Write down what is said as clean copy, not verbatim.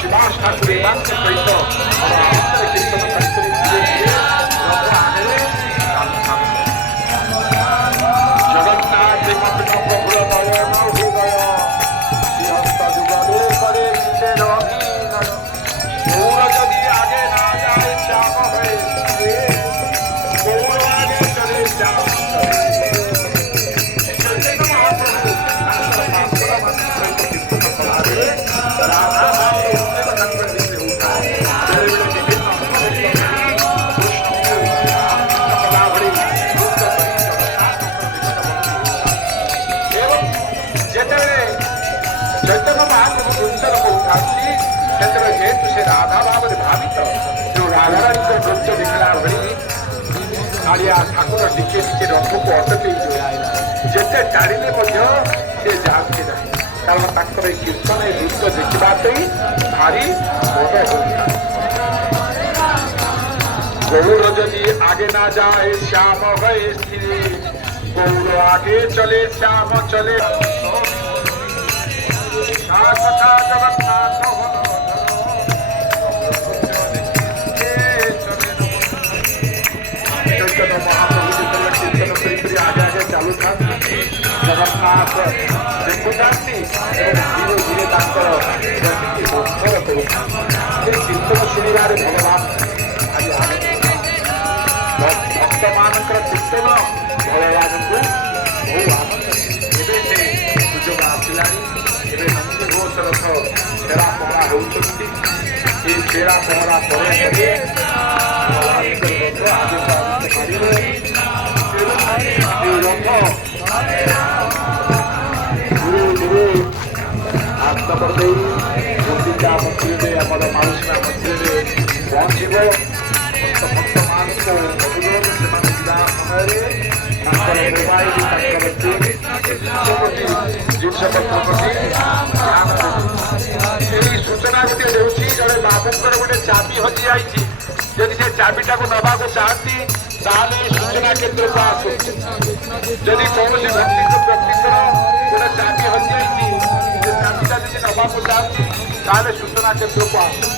शिवास ठाकुर सहित कीर्तन जगन्नाथ प्रभुर नयन हृदय हस्त जुगले करे गौर यदि आगे ना जाए श्याम है गौर आगे चले श्याम चैतन्य महाप्रभु नृत्य कौथी क्षेत्र जेहेतु से राधा भाव भावित जो राधा रानी नृत्य देखला भली कालिया ठाकुर टिके टिके रथ को अटकई जिते टाड़िले से जाते ना कारण ताकर कीर्तन नृत्य देखा भारी गौर यदि आगे ना जाए श्याम है स्थिर गौर आगे चले श्याम चले सखा जगन्नाथ चैतन्य महाप्रभु कीर्तन करी आगे आगे चालू था जगन्नाथ देखुता धीरे धीरे कीर्तन शुणवे भगवान भक्त मानकर कीर्तन भगवान को बहु आनंद से सुजोग आसला नंदी घोष रथ छेरा पहरा होती छेरा पहरा पर धीरे धीरे हाथ कर गुंडिचा मंदिर आम माउसी मंदिर पहुंचब भक्त मान को अनुरोध से समय मोबाइल जिनपत्र प्रति सूचना गोटे देती जड़े बाबूर गोटे चाबी हजि जाइए जदि से चाबीटा को नवा चाहती सूचना केन्द्र को आसु जदि कौन व्यक्ति गोटे चाबी हजि जाइए चाबीटा जब नवा चाहती सूचना केन्द्र को आसु